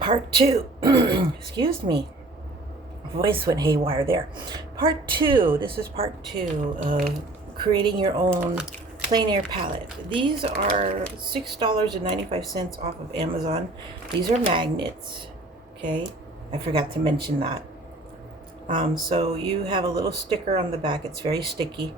Part two. Excuse me. Voice went haywire there. Part two. This is part two of creating your own plein air palette. These are $6.95 off of Amazon. These are magnets. Okay. I forgot to mention that. So you have a little sticker on the back. It's very sticky.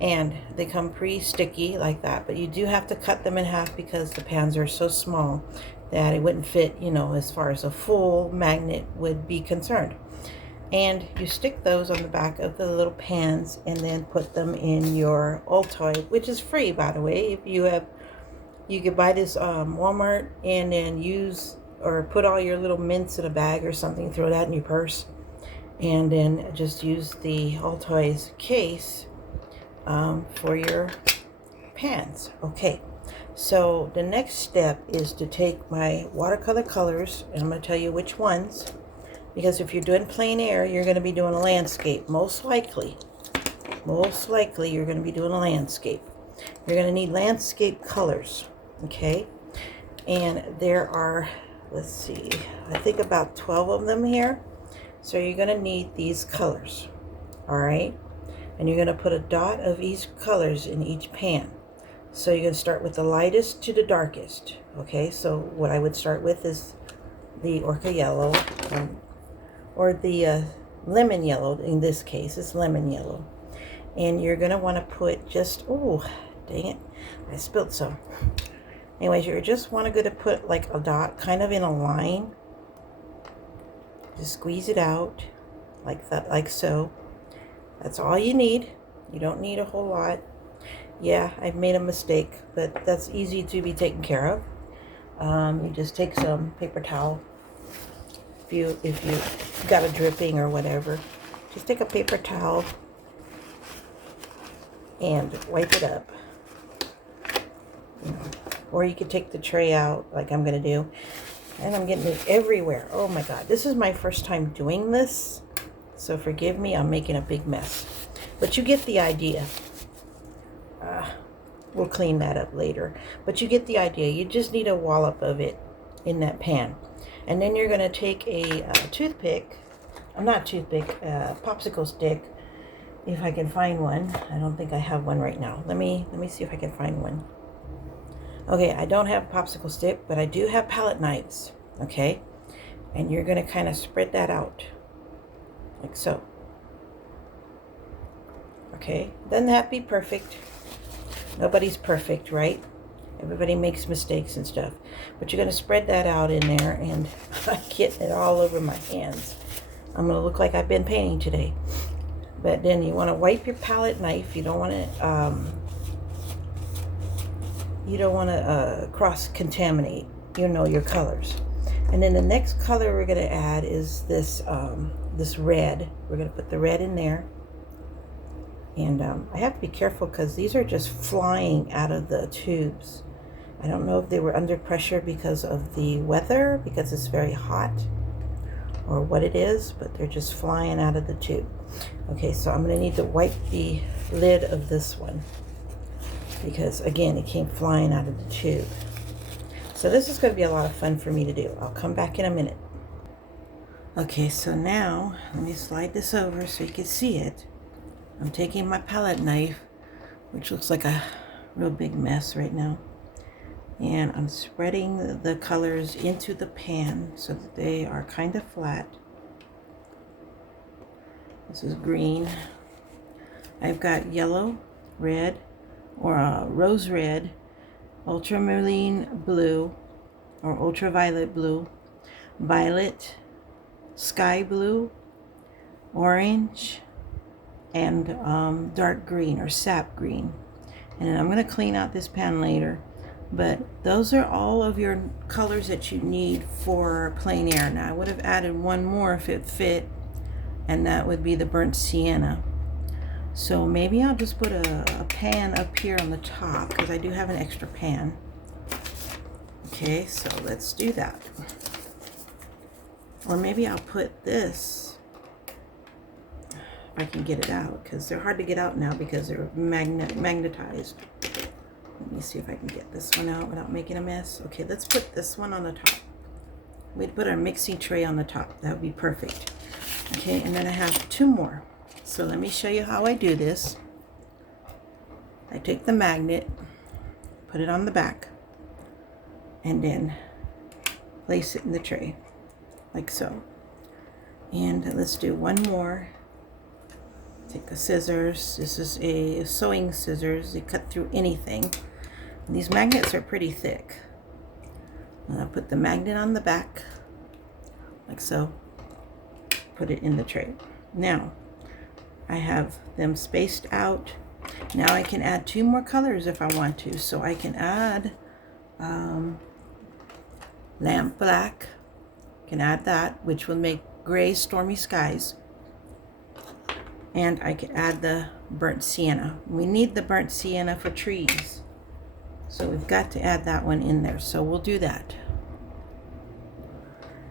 And they come pre-sticky like that, but you do have to cut them in half because the pans are so small that it wouldn't fit, you know, as far as a full magnet would be concerned. And you stick those on the back of the little pans and then put them in your Altoid, which is free, by the way. If you have, you could buy this Walmart and then use or put all your little mints in a bag or something, throw that in your purse, and then just use the Altoids case for your pans. Okay, so the next step is to take my watercolor colors, and I'm going to tell you which ones, because if you're doing plein air, you're going to be doing a landscape. Most likely you're going to be doing a landscape. You're going to need landscape colors. Okay, and there are, let's see, I think about 12 of them here. So you're going to need these colors. All right, and you're going to put a dot of each colors in each pan. So you're going to start with the lightest to the darkest. Okay, so what I would start with is the orca yellow, or the lemon yellow. In this case, it's lemon yellow. And you're going to want to put just, oh, dang it, I spilled some. Anyways, you just want to put like a dot kind of in a line. Just squeeze it out like that, like so. That's all you need. You don't need a whole lot. Yeah, I've made a mistake, but that's easy to be taken care of. You just take some paper towel. If you got a dripping or whatever, just take a paper towel and wipe it up. You know, or you could take the tray out like I'm going to do. And I'm getting it everywhere. Oh my God, this is my first time doing this. So forgive me, I'm making a big mess. But you get the idea. We'll clean that up later. But you get the idea. You just need a wallop of it in that pan. And then you're going to take a toothpick. Not toothpick, popsicle stick. If I can find one. I don't think I have one right now. Let me see if I can find one. Okay, I don't have a popsicle stick, but I do have palette knives. Okay? And you're going to kind of spread that out. Like so. Okay? Doesn't have to be perfect. Nobody's perfect, right? Everybody makes mistakes and stuff. But you're going to spread that out in there, and I'm getting it all over my hands. I'm going to look like I've been painting today. But then you want to wipe your palette knife. You don't want to cross-contaminate, you know, your colors. And then the next color we're going to add is this this red. We're going to put the red in there. And I have to be careful because these are just flying out of the tubes. I don't know if they were under pressure because of the weather, because it's very hot, or what it is, but they're just flying out of the tube. Okay, so I'm going to need to wipe the lid of this one, because again, it came flying out of the tube. So this is going to be a lot of fun for me to do. I'll come back in a minute. Okay, so now let me slide this over so you can see it. I'm taking my palette knife, which looks like a real big mess right now, and I'm spreading the colors into the pan so that they are kind of flat. This is green. I've got yellow, red, or rose red, ultramarine blue, or ultraviolet blue, violet, sky blue, orange, and dark green or sap green. And I'm going to clean out this pan later, but those are all of your colors that you need for plein air. Now I would have added one more if it fit, and that would be the burnt sienna. So maybe I'll just put a pan up here on the top, because I do have an extra pan. Okay, so let's do that. Or maybe I'll put this, if I can get it out, because they're hard to get out now because they're magnetized. Let me see if I can get this one out without making a mess. Okay, let's put this one on the top. We'd put our mixing tray on the top. That would be perfect. Okay, and then I have 2 more. So let me show you how I do this. I take the magnet, put it on the back, and then place it in the tray, like so. And let's do one more. Take a scissors. This is a sewing scissors. They cut through anything. And these magnets are pretty thick. And I'll put the magnet on the back, like so. Put it in the tray. Now, I have them spaced out. Now I can add 2 more colors if I want to. So I can add lamp black. Can add that, which will make gray stormy skies. And I can add the burnt sienna. We need the burnt sienna for trees. So we've got to add that one in there. So we'll do that.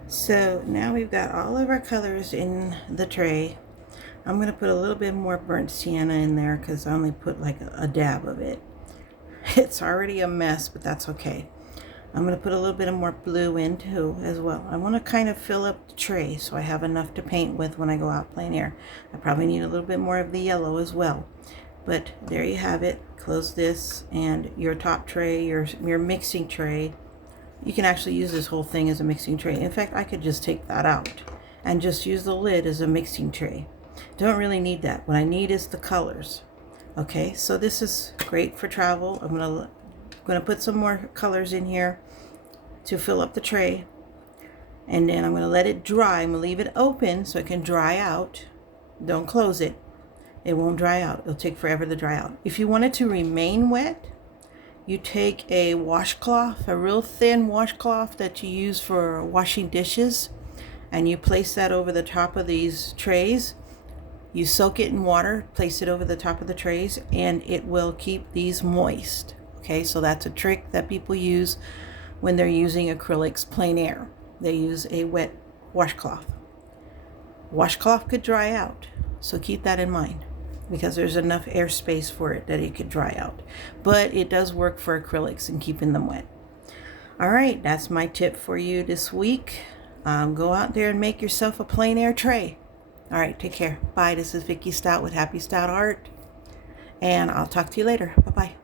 So now we've got all of our colors in the tray. I'm going to put a little bit more burnt sienna in there because I only put like a dab of it. It's already a mess, but that's okay. I'm going to put a little bit of more blue in too as well. I want to kind of fill up the tray so I have enough to paint with when I go out plein air. I probably need a little bit more of the yellow as well. But there you have it. Close this, and your top tray, your mixing tray. You can actually use this whole thing as a mixing tray. In fact, I could just take that out and just use the lid as a mixing tray. Don't really need that. What I need is the colors. Okay, so this is great for travel. I'm gonna put some more colors in here to fill up the tray, and then I'm gonna let it dry. I'm gonna leave it open so it can dry out. Don't close it. It won't dry out. It'll take forever to dry out. If you want it to remain wet, you take a washcloth, a real thin washcloth that you use for washing dishes, and you place that over the top of these trays. You soak it in water, place it over the top of the trays, and it will keep these moist. Okay, so that's a trick that people use when they're using acrylics plein air. They use a wet washcloth. Washcloth could dry out, so keep that in mind, because there's enough airspace for it that it could dry out. But it does work for acrylics and keeping them wet. All right, that's my tip for you this week. Go out there and make yourself a plein air tray. All right, take care. Bye. This is Vicki Stout with Happy Stout Art, and I'll talk to you later. Bye-bye.